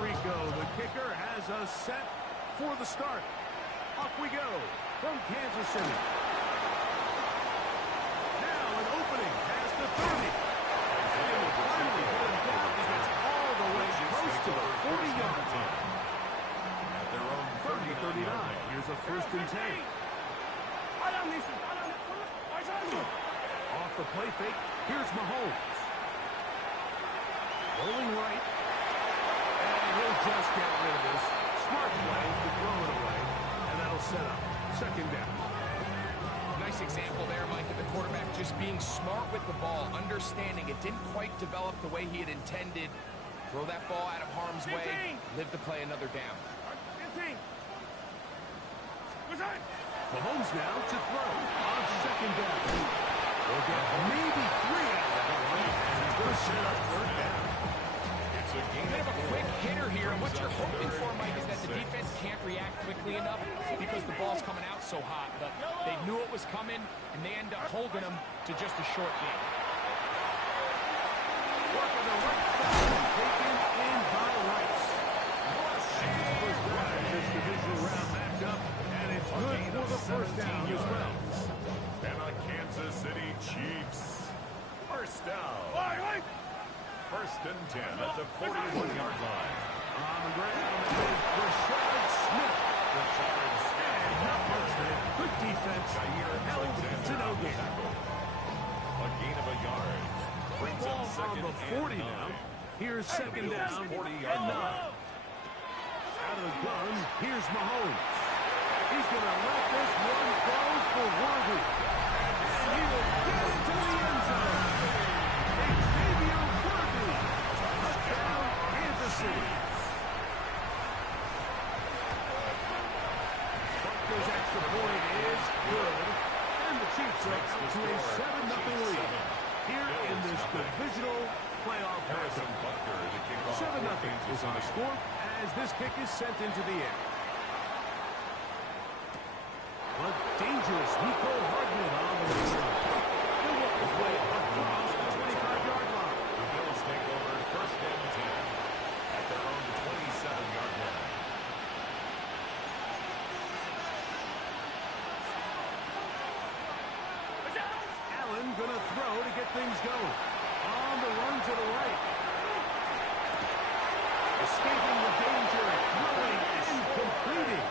Rico. The kicker has us set for the start. Off we go from Kansas City. Now an opening past the 30. And they will finally get him down. He gets all the way close to the 40-yard line. At their own 30-39. Here's a 1st and 10. Off the play fake. Here's Mahomes. Rolling right. And he'll just get rid of this. Smart play to throw it away. And that'll set up 2nd down. Nice example there, Mike, of the quarterback just being smart with the ball, understanding it didn't quite develop the way he had intended. Throw that ball out of harm's way, live to play another down. Mahomes now to throw on 2nd down. We'll get maybe 3 out of that one. And he'll set up 3rd down. It's a bit of a quick hitter here, and what you're hoping for, Mike, is that the defense can't react quickly enough because the ball's coming out so hot. But they knew it was coming, and they end up holding them to just a short game. Working the right side, taken in by Rice. And his first drive in this divisional round matchup, and it's good for the 1st down as well. And the Kansas City Chiefs. 1st down. 1st and 10 at the 41-yard line. On the ground is Rashad Smith. And not much there. Good defense. Held to no gain. A gain of a yard. Brings Ball up 2nd on the 40 and 9. now. Here's 2nd down and 9. Out of the gun, here's Mahomes. He's going to let this one go for Worthy. And he will get into the end zone. Xavier Worthy. Touchdown, Kansas City. Buckner's extra point is good. And the Chiefs are up to a 7-0 lead here in this divisional playoff matchup. 7-0 is our score as this kick is sent into the air. But dangerous Nico Hardman on the return. He'll work his way across the 25-yard line. The Bills take over 1st and 10 at their own 27-yard line. Allen gonna throw to get things going. On the run to the right. Escaping the danger, throwing and completing.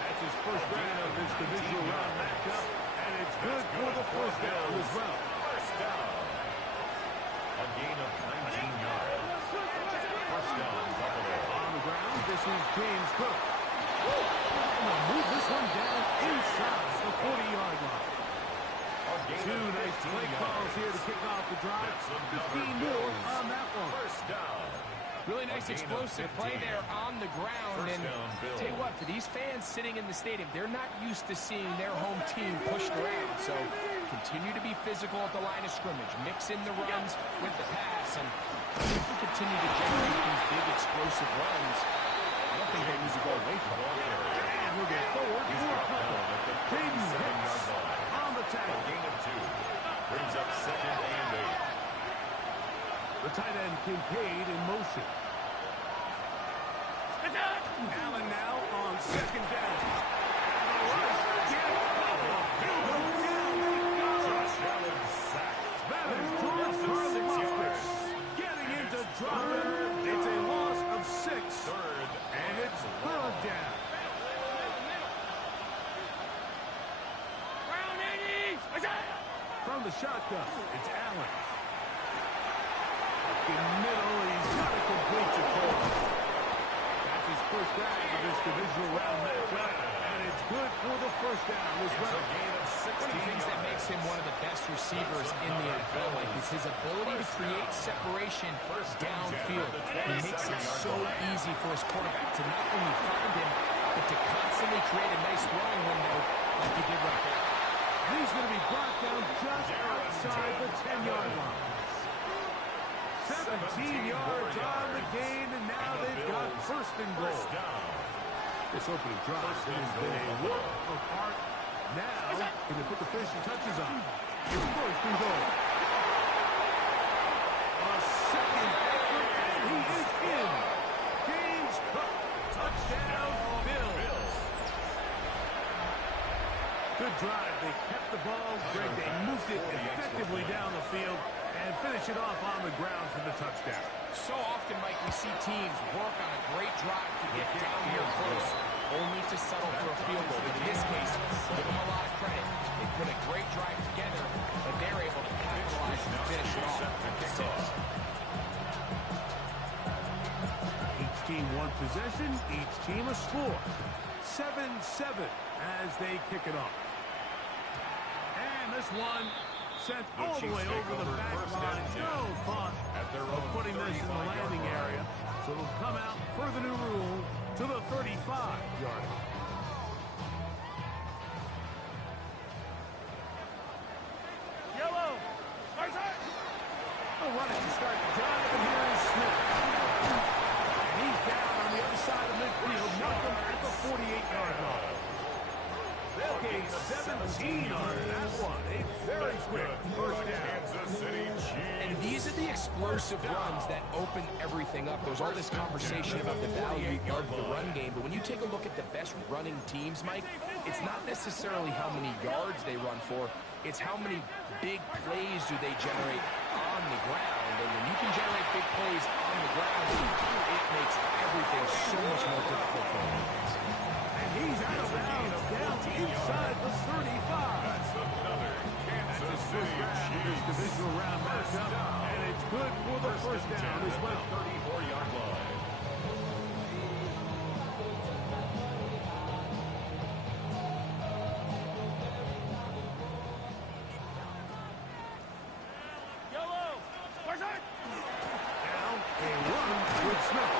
That's his first down of this divisional round matchup, and it's good for the 1st down as well. 1st down. A gain of 19 yards. 1st down, Buffalo. On the ground, this is James Cook. And they'll move this one down inside the 40-yard line. 2 nice play calls here to kick off the drive. 15 more on that one. 1st down. Really nice explosive play there on the ground. And tell you what, for these fans sitting in the stadium, they're not used to seeing their home team pushed around. So continue to be physical at the line of scrimmage. Mix in the runs with the pass. And if we continue to generate these big explosive runs, I don't think they need to go away from it. And we'll get forward for a couple. Hayden Hicks on the tackle. A gain of 2. Brings up 2nd and 8. The tight end Kincaid in motion. Allen now on 2nd down. And the rush gets bubbled. He'll go down. That is George Karlaftis getting into trouble. It's a loss of 6. And it's 3rd down. From the shotgun, it's Allen. In the middle, he's got to complete the call. That's his first down of this divisional round matchup, and it's good for the 1st down as well. One of the things that makes him one of the best receivers in the NFL, Mike, is his ability to create separation downfield. He makes it so easy for his quarterback to not only find him, but to constantly create a nice throwing window like he did right there. He's going to be brought down just outside the 10-yard line. 17 yards on the gain, and now they've got 1st and goal. This opening drive has been a work of art. Now, can they put the finishing touches on? It's 1st and goal. A 2nd effort, and he is in. It's cooked. Touchdown, Bills. Good drive. They kept the ball. Greg, they moved it effectively down the field and finish it off on the ground for the touchdown. So often, Mike, we see teams work on a great drive to get down here close, only to settle for a field goal. But in this case, give them a lot of credit. They put a great drive together, but they're able to capitalize and finish it off. Each team one possession, each team a score. 7-7 as they kick it off. And this one sent all the way over the back line. No thought of putting this in the landing area. So it'll come out per the new rule to the 35-yard line. Yellow. Oh, running to start the drive, and here is Smith. And he's down on the other side of midfield, knocked him at the 48-yard line. They'll gain 17 on that one. A very quick first down. And these are the explosive runs that open everything up. There's all this conversation about the value of the run game, but when you take a look at the best running teams, Mike, it's not necessarily how many yards they run for, it's how many big plays do they generate on the ground. And when you can generate big plays on the ground, it makes everything so much more difficult for them. And he's out of bounds, down inside the 35. That's another Kansas City Chiefs Divisional round matchup, and it's good for the first down as well. 34-yard line. Yellow. Now, a run with Smith.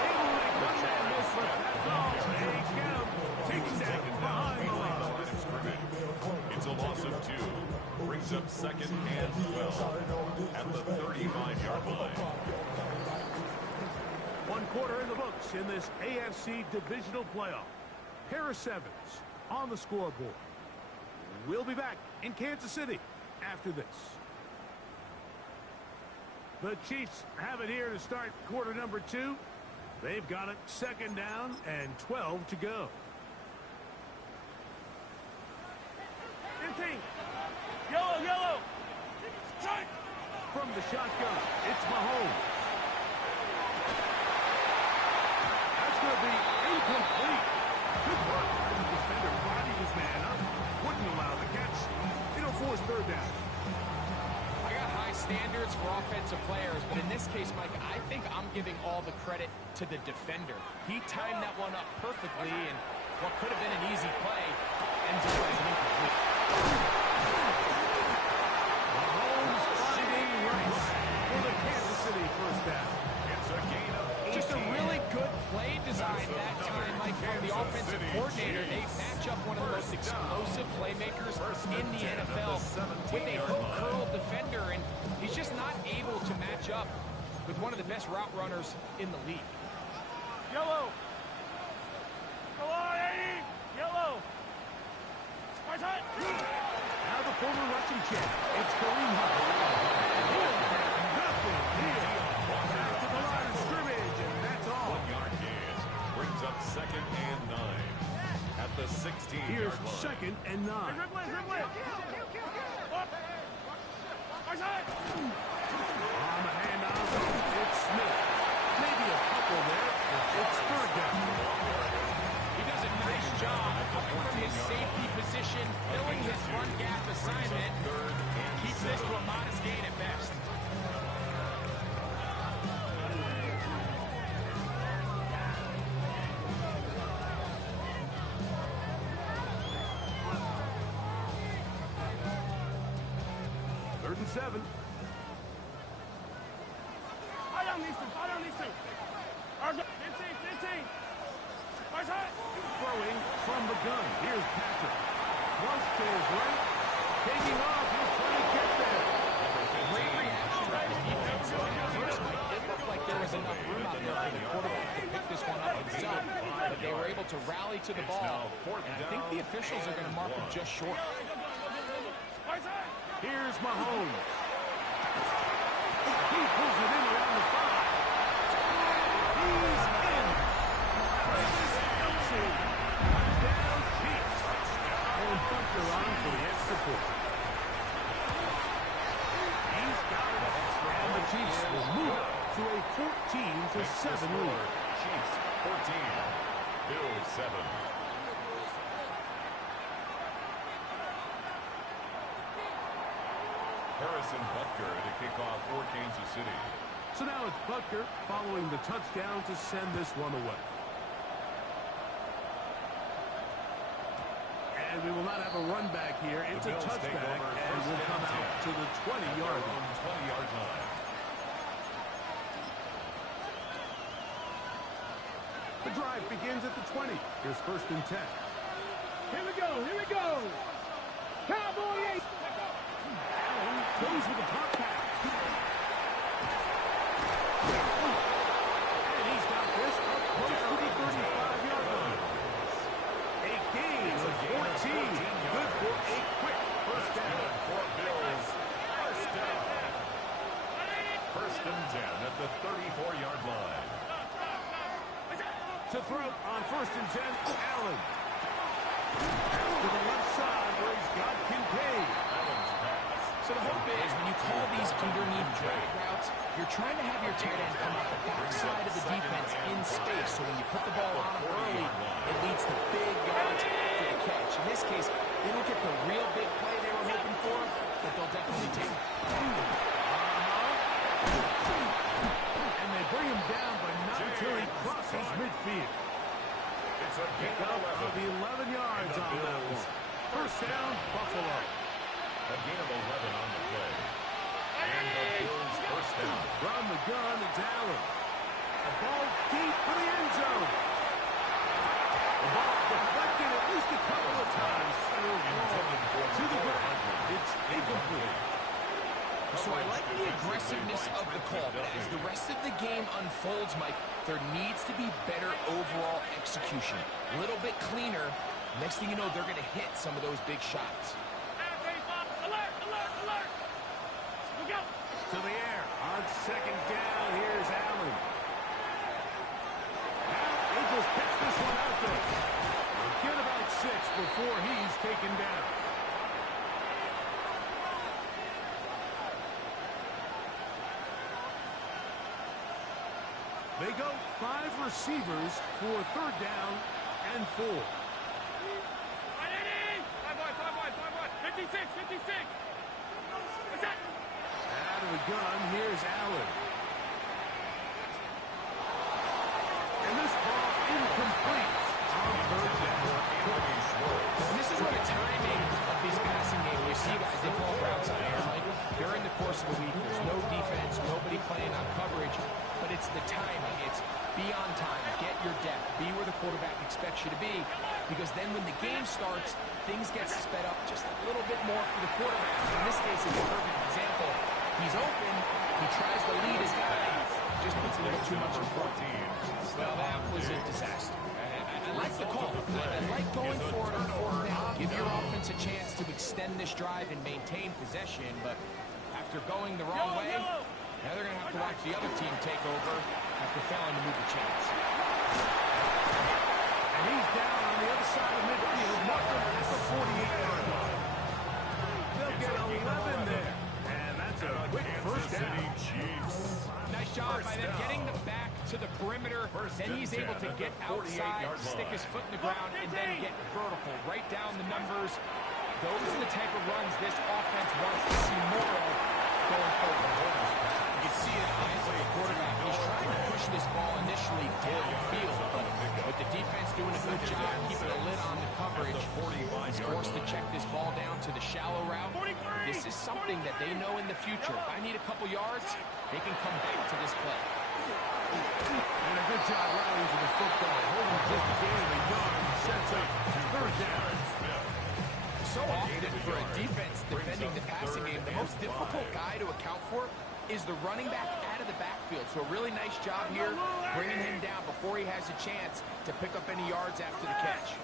Able to make one man miss, but that's all. They get him. Taken down behind the line. It's a loss of 2. Brings up second and 12 at the 35-yard line. One quarter in the books in this AFC Divisional playoff. Pair of sevens on the scoreboard. We'll be back in Kansas City after this. The Chiefs have it here to start quarter number 2. They've got it second down and 12 to go. 15. Yellow. From the shotgun, it's Mahomes. That's going to be incomplete. Good work by the defender. Bodied his man up. Wouldn't allow the catch. It'll force third down. I got high standards for offensive players, but in this case, Mike, I think I'm giving all the credit to the defender. He timed that one up perfectly, and what could have been an easy play ends up as an incomplete. Mahomes finding Rice for the Kansas City first down. It's a gain of 18. Just a really good play design that time, Mike, from the offensive coordinator. They match up one of the most explosive playmakers in the NFL with a hook curl defender, and he's just not able to match up with one of the best route runners in the league. Yellow. Yellow. Now the former Russian champ, it's Kareem Hunt. And he'll have nothing here. Back to the line of scrimmage, and that's all. 1-yard gain. Brings up second and 9 at the 16-yard Here's line. second and 9. Dribbling. On the handoff, it's Smith. Maybe a couple there. It's third down. He does a nice job coming from his safety position, filling his run gap assignment, keeps this to a modest gain at best. Third and 7. I don't need to. 15. Throwing from the gun. Here's Patrick. Flush to his right. Taking off. He'll try to get there. Great reaction by the defense. At first, Mike, it looked like there was enough room out there for the quarterback to pick this one up himself, but they were able to rally to the ball, and I think the officials are going to mark him just short. Here's Mahomes. He pulls it in around the 5. He's in Butker on for the extra point. He's got it. And the Chiefs will move up to a 14-7 lead. Chiefs 14, Bills 7. Harrison Butker to kick off for Kansas City. So now it's Butker following the touchdown to send this one away. And we will not have a run back here. It's a touchback, and will come out to the 20-yard line. 20-yard line. The drive begins at the 20. Here's 1st and 10. Here we go. Here we go. Cowboy 8. Allen goes with the pop pass. And he's got this up close to the 35-yard line. A gain of 14. Good for a quick first down. For Bills. First down. 1st and 10 at the 34-yard line. To throw on 1st and 10, Allen. To the left side where he's got Kincaid. Allen's pass. So the hope is when you call these underneath drag routes, you're trying to have your tight end come out the backside of the defense in space. So when you put the ball on him early, it leads to big yards after the catch. In this case, they don't get the real big play they were hoping for, but they'll definitely take it. And they bring him down, but not until he crosses midfield. It's a Pick gain up of of 11 yards on that one. First down, Buffalo. A gain of 11 on the play. And the Bills first down. From the gun, it's Allen. A ball deep for the end zone. The ball deflected at least a couple of times. To the ground. It's incomplete. So I like the aggressiveness of the call, but as the rest of the game unfolds, Mike, there needs to be better overall execution. A little bit cleaner. Next thing you know, they're going to hit some of those big shots. Alert, alert, alert. Look out. To the air. On 2nd down, here's Allen. Now, Eagles pitch this one out there. Get about 6 before he's taken down. They go 5 receivers for 3rd down and 4. 5 wide. 56. What's that? Out of the gun, here's Allen. And this ball incomplete on 3rd down. And this is where the timing of this passing game, you see guys, they call routes on air, Mike. During the course of the week, there's no defense, nobody playing on coverage, but it's the timing. It's be on time, get your depth, be where the quarterback expects you to be, because then when the game starts, things get sped up just a little bit more for the quarterback. In this case, it's a perfect example. He's open, he tries to lead his guy, just puts a little too much in front. Well, that was a disaster. I like the call. I like going for it on 4th down. Give your offense a chance to extend this drive and maintain possession, but after going the wrong way, now they're going to have to watch the other team take over after failing to move the chains. And he's down on the other side of midfield, marking at the 48-yard line. They'll get 11 there. And that's a quick first down. Nice job by them getting the back to the perimeter. Then he's able to get outside, stick his foot in the ground, and then get vertical. Right down the numbers. Those are the type of runs this offense wants to see more of going forward. You can see it eyes of the quarterback. He's trying to push this ball initially downfield, but with the defense doing a good job keeping a lid on the coverage, he's forced to check this ball down to the shallow route. This is something that they know in the future. If I need a couple yards, they can come back to this play. And a good job rallying to the football. Holding just a gain of a yard. Sets up 3rd down. So often for a defense defending the passing game, the most difficult guy to account for is the running back out of the backfield. So a really nice job here, bringing him down before he has a chance to pick up any yards after the catch.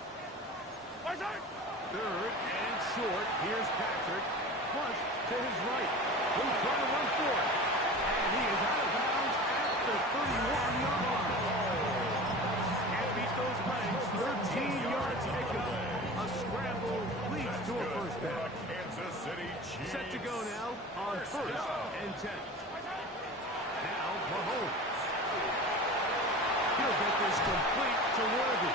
3rd and short. Here's Patrick. Flush to his right. He'll try to run for it. And he is out of bounds at the 31-yard line. Can't beat the those legs. 13-yard pickup. A scramble leads to a first down. Kansas City Chiefs. Set to go now on first and 10. Now Mahomes. He'll get this complete to Worthy.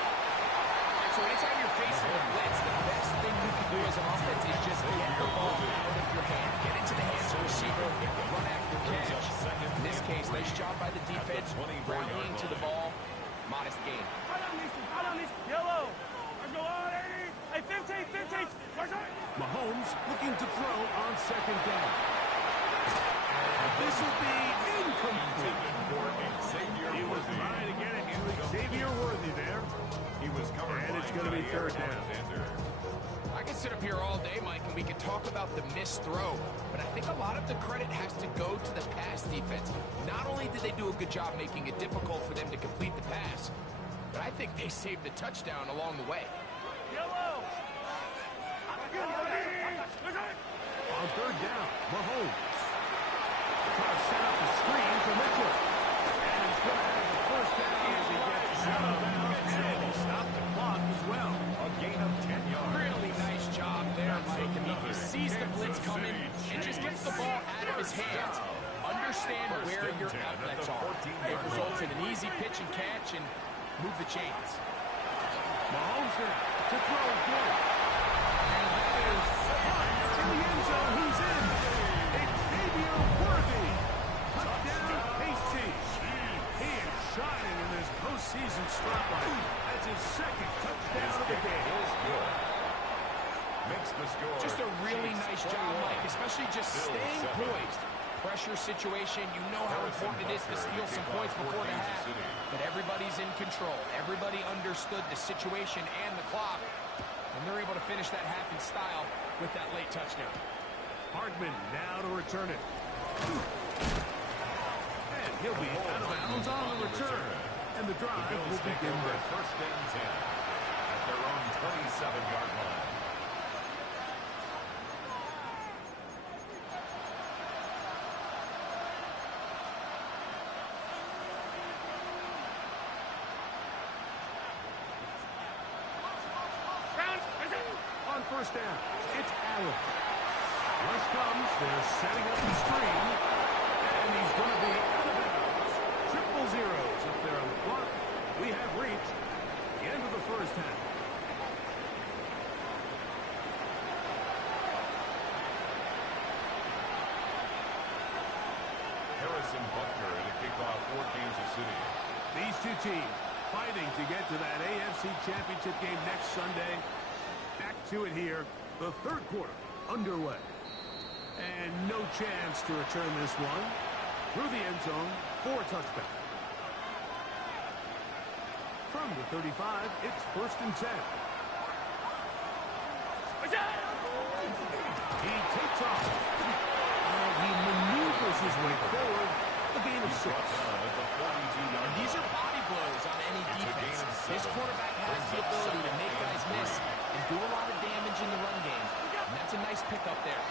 So anytime you're facing a blitz, the best thing you can do as an offense is just get the ball out of your hand. Get into the hands of the receiver, run after catch. In this case, nice job by the defense, rallying to the ball. Modest gain. Yellow. Let's go on, 80. Hey, 15. Mahomes looking to throw on second down. This will be incomplete. He was trying to get it to Xavier Worthy there. He was covered, and it's going to be third down. I can sit up here all day, Mike, and we can talk about the missed throw, but I think a lot of the credit has to go to the pass defense. Not only did they do a good job making it difficult for them to complete the pass, but I think they saved the touchdown along the way. Yellow. On third down, Mahomes. Try to set up the screen to Mitchell. And he's going to have the first down as he gets out of bounds. And he stopped the clock as well. A gain of 10 yards. Really nice job there, Mike. I mean, he sees the blitz coming and just gets the ball out of his hands. Understand where your outlets are. It results in an easy pitch and catch and move the chains. Mahomes now to throw again. And that is to the end zone. He's in. Xavier Worthy. Touchdown, KC. He is shining in this postseason spotlight. That's his second touchdown of the game. Makes the score. Just a really nice job, Mike, especially just staying poised. Pressure situation, you know how important it is to steal some points before the half. But everybody's in control. Everybody understood the situation and the clock. And they're able to finish that half in style with that late touchdown. Hardman now to return it. And he'll be out of bounds on the return. And the drive will begin there. First and 10 at their own 27-yard line. On first down, it's Allen. Rush comes, they're setting up the screen, and he's going to be out of bounds. Triple zeros up there on the clock. We have reached the end of the first half. Harrison Butker in a kickoff for Kansas City. These two teams fighting to get to that AFC Championship game next Sunday. Back to it here, the third quarter underway. And no chance to return this one through the end zone for a touchback. From the 35, it's first and 10. He takes off. And he maneuvers his way forward. A gain of 6. And these are body blows on any defense. This quarterback has the ability to make guys miss and do a lot of damage in the run game. And that's a nice pickup there.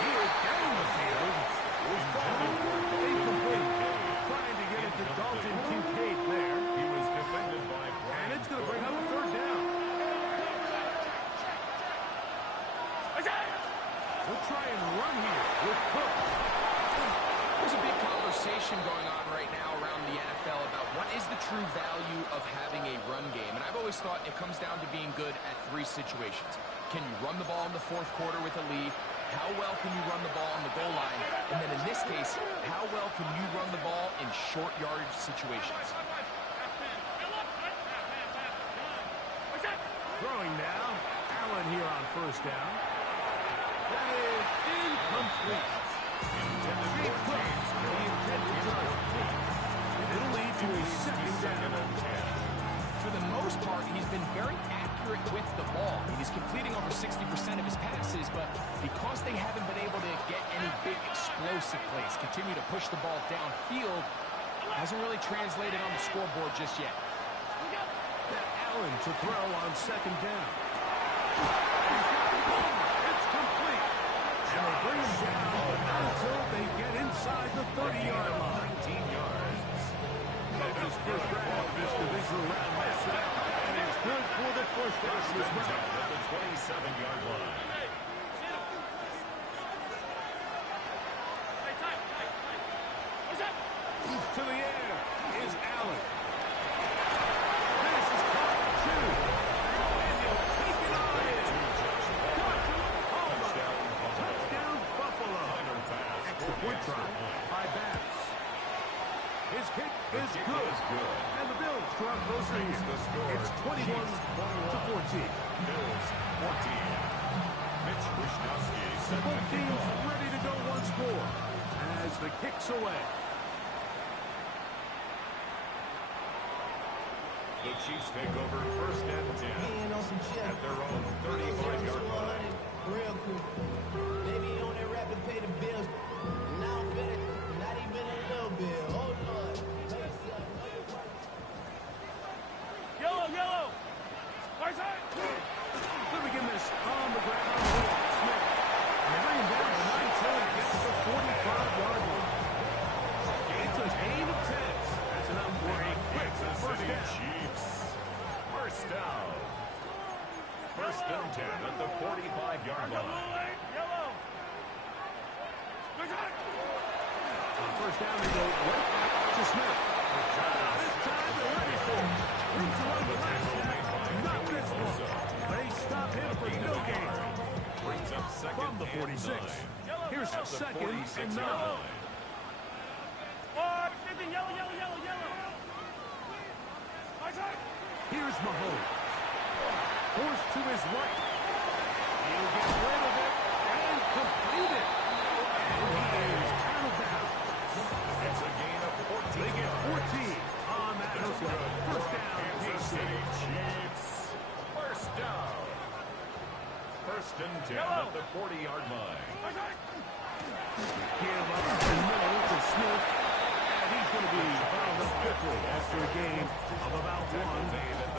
Here down the field. Was incomplete. Trying to get it to Dalton Kincaid there. He was defended by Brian. And it's going to bring up a third down. We'll try and run here with Cook. There's a big conversation going on right now around the NFL about what is the true value of having a run game. And I've always thought it comes down to being good at 3 situations. Can you run the ball in the fourth quarter with a lead? How well can you run the ball on the goal line? And then in this case, how well can you run the ball in short yardage situations? Throwing now. Allen here on first down. That is incomplete. Big plays for the intended target. And it'll lead to a second down. For the most part, he's been very accurate with the ball. He's completing over 60% of his passes, but because they haven't been able to get any big explosive plays, continue to push the ball downfield, hasn't really translated on the scoreboard just yet. Now Allen to throw on second down. It's complete. And they bring him down, but not until they get inside the 30-yard line. 19 yards. That's his first grab of this divisional round matchup, and it's good for the first down as well. At the 27-yard line. To the air is Allen. This is caught two. And he'll take it on in. Touchdown Buffalo. Extra point try by Bass. His kick is good. And the Bills draw closer here. It's 21-14. Bills 14. Mitch Wishnowsky set Both the teams kickoff. ready to go once more as the kick's away. The Chiefs take over first and 10 at their own 35-yard line. Real quick. Maybe you on that rap to pay the bills. Now I'm finished. Not even a little bit. Oh, Lord. Yellow, yellow. Right side. They'll begin this on the ground with Smith. And they bring him down to 9 until he gets to the 45-yard line. It's a gain of 10. That's enough for a quick first down. Chiefs. First down. First and 10 at the 45-yard line. Yellow. Right side. On first down, they go right back to Smith. This time they're ready for it. Room to run the last snap. Not this one. They stop him for no gain. Brings up second From the 46. Here's at the second and 46-yard 9. line. Oh, 50. Yellow, yellow, yellow, yellow. Right side. Here's Mahomes. Forced to his right. He'll get rid of it and complete it. And he is out of bounds. It's a gain of 14. They get 14 on that hookup. First down, Kansas KC. City Chiefs. First down. First and 10 Yellow. at the 40-yard line. Right side. Give up the middle to Smith. And he's going to be fouled up quickly after a gain of about one.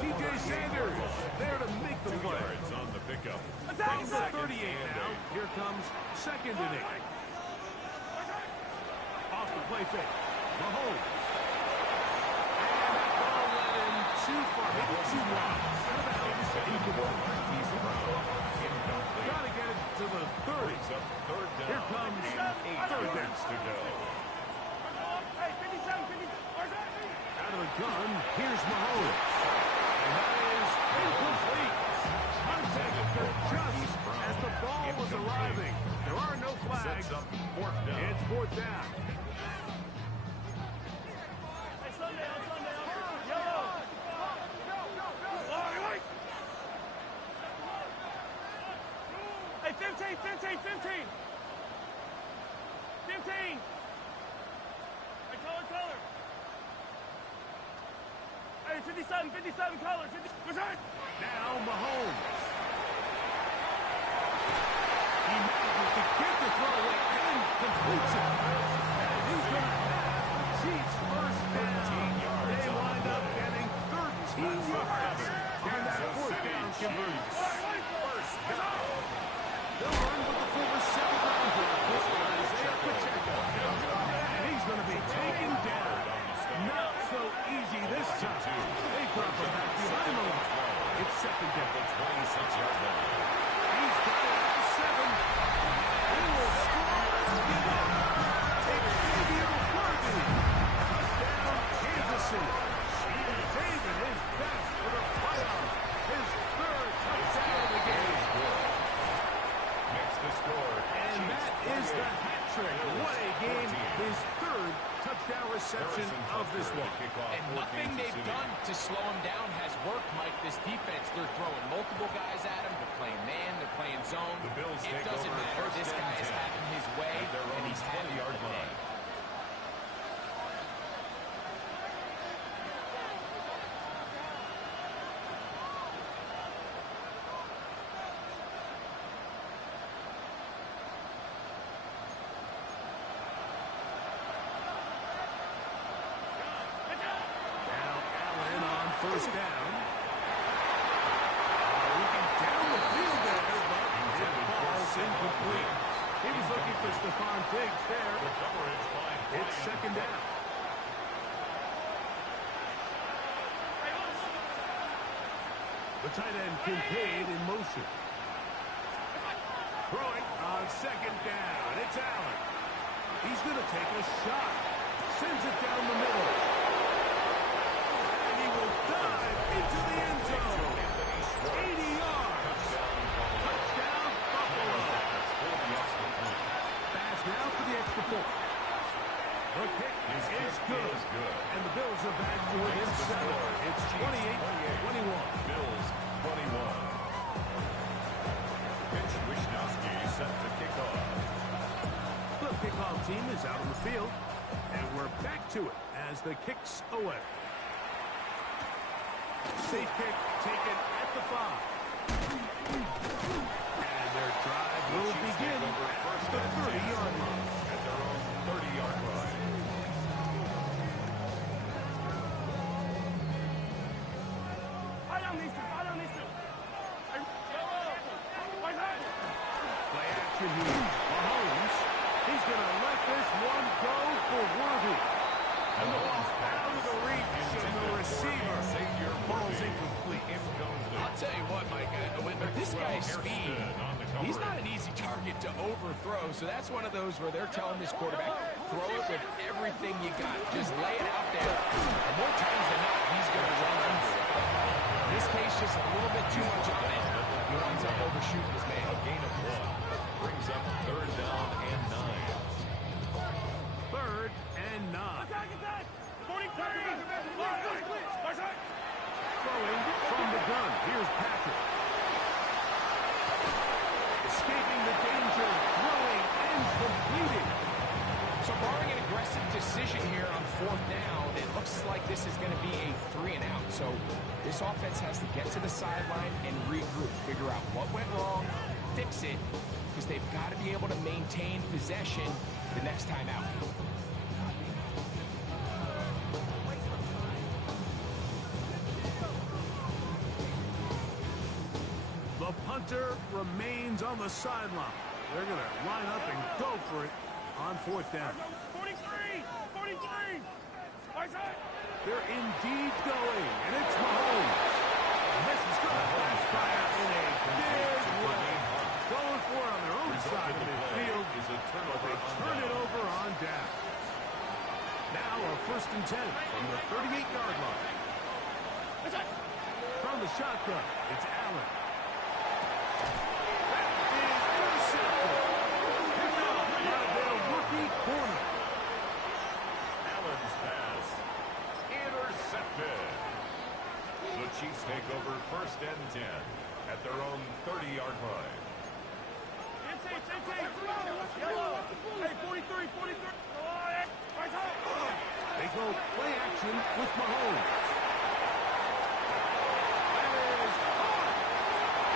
T.J. Sanders there to make the play. Yards on the pickup. From the 38 now, here comes second and 8. Off the play fake. Mahomes. And that ball led him too far. Maybe too wide. Out of bounds. Got to get it to the 30. Brings up third down. Here comes 8 third down. yards to go. Hey, 57, 50. Right side. Out of the gun, here's Mahomes. And that is incomplete. Contact occurred just as the ball was arriving. There are no flags. Sets up fourth down. It's fourth down. Hey, slow down, slow down. Yellow. All right. Hey, 15, 15, 15. 15. Hey, color. Hey, 57, 57, color. 50. Return. Now Mahomes. He manages to get the throw away and completes it. And he's going to have the Chiefs first down. They wind up getting 13 yards on that fourth down conversion. First down. They'll run with the former second-round draft pick, Isaiah Pacheco. And he's going to be taken down. Not so easy this time. They drop him back behind the line. It's second down. 26-yard line. He's got it at the 7. He will score again. Xavier Worthy. Touchdown, Kansas City. David is back for the playoffs. His third touchdown of the game. Makes the score. And that is the hat trick. What a game. His third touchdown reception of this one. And nothing they've done to slow him down has worked, Mike. This defense, they're throwing multiple guys at him. They're playing man, they're playing zone. The Bills It take doesn't over matter. first This and guy is 10 having his way, at their and own he's having 20-yard a day. line. Now Allen on first down. Looking down the field there, but it falls incomplete. digs there. The coverage by It's second down. The tight end Kincaid in motion. Throwing on second down. It's Allen. He's going to take a shot. Sends it down the middle. And he will dive into the end zone. 80 yards. Touchdown, Buffalo. Pass now for the extra point. The kick is good. And the Bills are back to within 7. It's 28-21. Bills 21. Pitch Wishnowski set to kick off. The kickoff team is out on the field. And we're back to it as the kick's away. Safe kick taken at the 5. And their drive will begin at the 30-yard line. At their own 30-yard line. Play action here. Mahomes, he's going to let this one go for Worthy. And the ball's out of the reach, and the receiver falls incomplete. I'll tell you what, Mike, with this guy's speed, he's not an easy target to overthrow, so that's one of those where they're telling this quarterback, throw it with everything you got. Just lay it out there. And more times than not, he's going to run under it. In this case, just a little bit too much of it. He winds up overshooting his man. A gain of 1 brings up 3rd down and 9. 3rd and 9. Throwing from the gun. Here's Patrick. Escaping the danger, throwing and completing. So barring an aggressive decision here on 4th down, it looks like this is going to be a 3-and-out. So this offense has to get to the sideline and regroup, figure out what went wrong, fix it, because they've got to be able to maintain possession the next time out. The punter remains on the sideline. They're going to line up and go for it on 4th down. 43! They're indeed going, and it's Mahomes. And this is going to backfire in a big way. Going for it on their own side of midfield. But they turn it over on down. Now a 1st and 10 from the 38-yard line. From the shotgun, it's Allen. Corner. Allen's pass intercepted. The Chiefs take over 1st and 10 at their own 30-yard line. Hey, 43. They go play action with Mahomes. That is hard.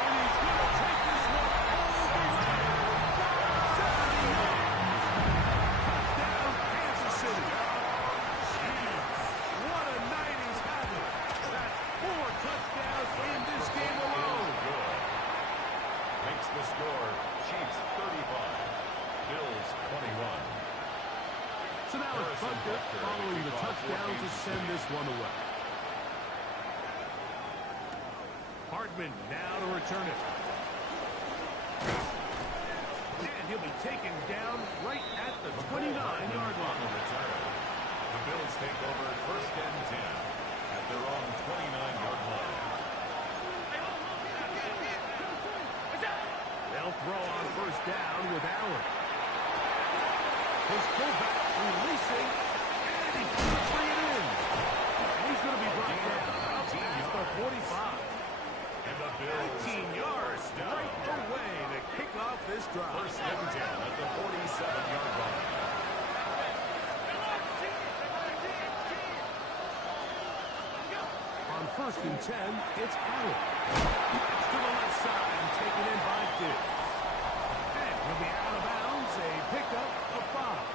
And he's going to take this one all the way. 70 yards. Touchdown, Kansas City. Jeez, what a night he's having. That's 4 touchdowns in this game alone. Good. Makes the score Chiefs 35, Bills 21. So now it's Butker following the touchdown to send this one away. Hartman now to return it. And he'll be taken down right at the 29-yard line. The Bills take over 1st and 10 at their own 29-yard line. They'll throw on 1st down with Allen. His fullback releasing, and he's going to bring it in. And he's going to be brought down out past the 45. And the Bills 19 yards right away to kick off this drive. 1st and 10 at the 47-yard line. On 1st and 10, it's Allen. To the left side and taken in by Diggs. And he'll be out of bounds, a pickup of 5.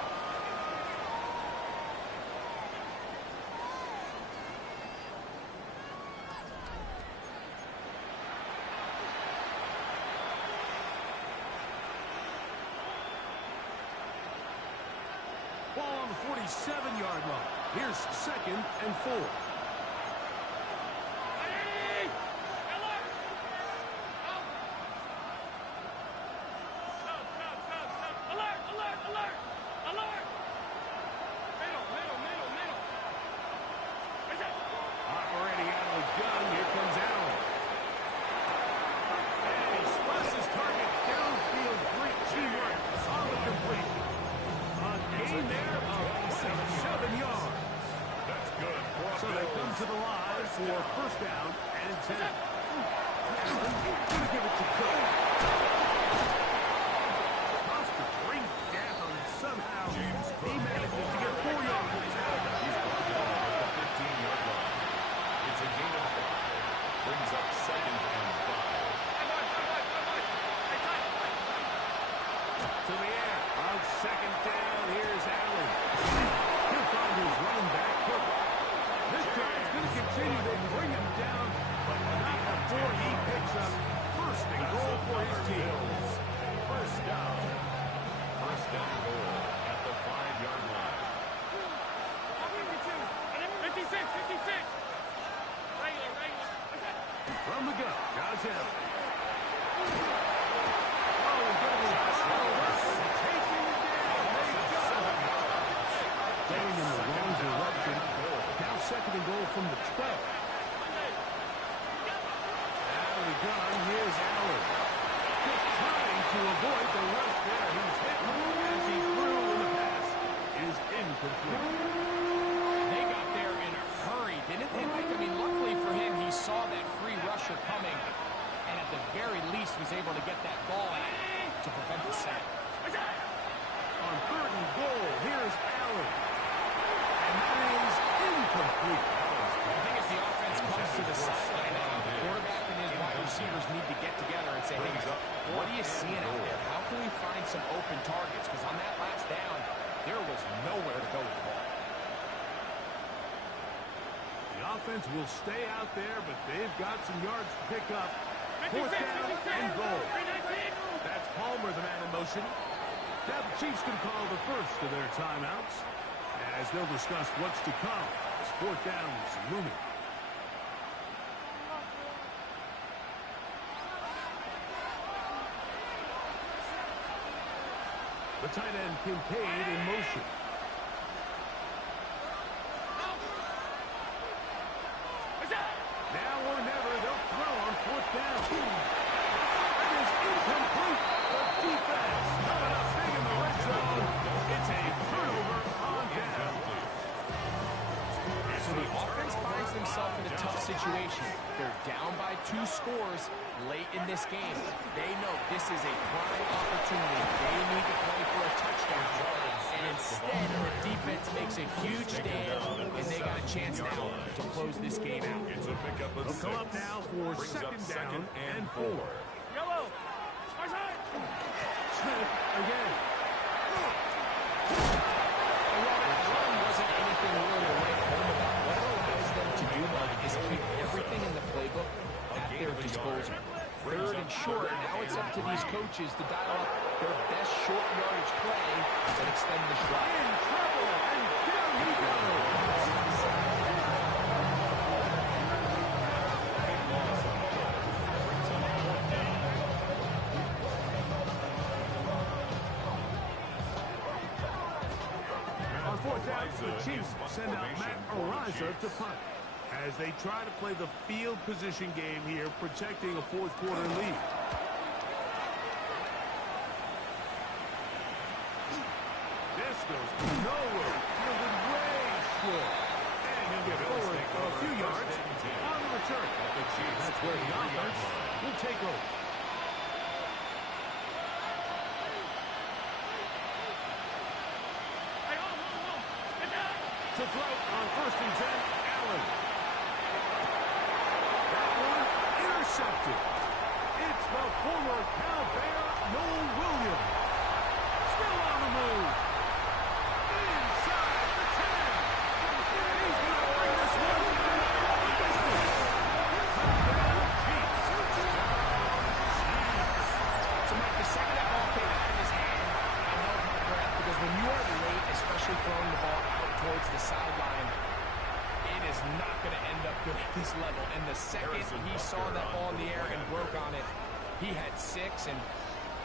47-yard line. Here's 2nd and 4. Operating out of the gun, here comes Allen. And he spots his target downfield. Great teamwork on the completion. A gain there of 27 yards. That's good. So they come to the line for 1st down and 10. Allen going to give it to Cook. Tough to bring down somehow. He manages to get 4 yards. He's brought down at the 15-yard line. It's a gain of 5. Brings up 2nd and 5. To the air. On 2nd down, here's Allen. He'll find his running back, Cook. This drive's going to continue. They bring him down, but not before he picks up 1st and goal for his team. 1st down. 1st and goal at the 5-yard line. 56. From the gun, Josh Allen. Going in the wrong direction. Now 2nd and goal from the 12. Out of the gun, here's Allen. Just trying to avoid the rush there. He's hit as he threw in the pass. Is incomplete. They got there in a hurry, didn't they, Mike? I mean, luckily for him, he saw that free rusher coming, and at the very least was able to get that ball out to prevent the sack. On 3rd and goal, here's Allen. And that is incomplete. I think as the offense comes to the sideline now, the quarterback and his wide receivers need to get together and say, hey, what are you seeing out there? How can we find some open targets? Because on that last down, there was nowhere to go with the ball. The offense will stay out there, but they've got some yards to pick up. 4th down and goal. That's Palmer, the man in motion. Now the Chiefs can call the first of their timeouts as they'll discuss what's to come as 4th down is looming. The tight end Kincaid in motion. Now or never, they'll throw on 4th down. That is incomplete. The defense coming up big in the red zone. It's a turnover on down. So the offense finds themselves in a tough situation. They're down by 2 scores late in this game. They know this is a prime opportunity. They need to play for a touchdown. And instead, the defense makes a huge stand, and they got a chance now to close this game out. It's a pickup of 6. They'll come up now for Brings up 2nd 2nd down and 4. Yellow. Smith again. Run wasn't anything really to write home about. What it allows them to do, Mike, is keep everything in the playbook at their disposal. 3rd and short, now it's up to these coaches to dial up their best short yardage play and extend the drive. In trouble, and down he goes. On 4th down, the Chiefs send out Matt Ariza to punt as they try to play the field position game here, protecting a 4th quarter lead. This goes nowhere, fielded way short, and he'll get forward a few yards on the return. That's where the offense will take over. To throw on 1st and 10, Allen. That one intercepted. It's the former Cal Bear, Noel Williams. Still on the move. Inside the 10. And he's going to bring this one down. Touchdown, Chiefs. So, Mike, the second that ball came out of his hand, I held my breath because when you are late, especially throwing the ball confidence level. And the second he saw that ball in the air and broke on it, he had 6, and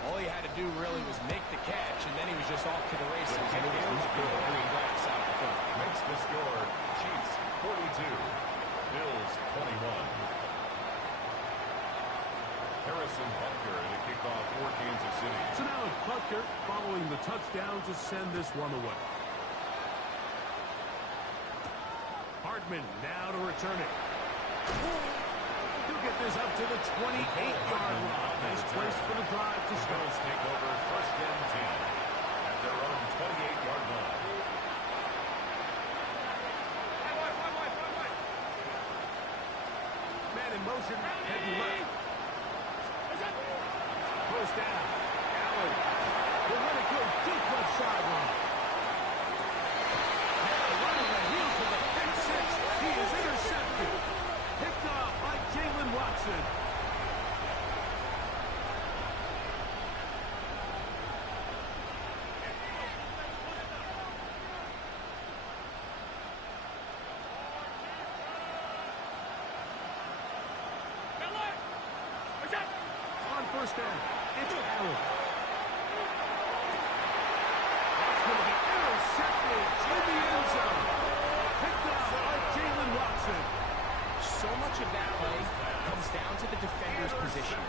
all he had to do really was make the catch, and then he was just off to the races. And it was nothing but green grass out the front. Makes the score Chiefs 42, Bills 21. Harrison Butker to kick off for Kansas City. So now it's Butker following the touchdown to send this one away. Hartman now to return it. He'll get this up to the 28-yard line. Nice place for the drive to start. Bills take over first and 10 at their own 28-yard line. Man in motion, heading left. First down. Allen. They're going to go deep left sideline. Now running the heels of the pick 6. He is intercepted. Picked off by Jalen Watson. On first down, it's Allen. That's going to be intercepted in the end zone. Picked off by Jalen Watson. So much of that play comes down to the defender's position.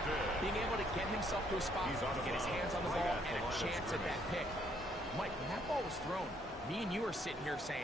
Being able to get himself to a spot, to get his hands on the ball, and a chance at that pick. Mike, when that ball was thrown, me and you are sitting here saying,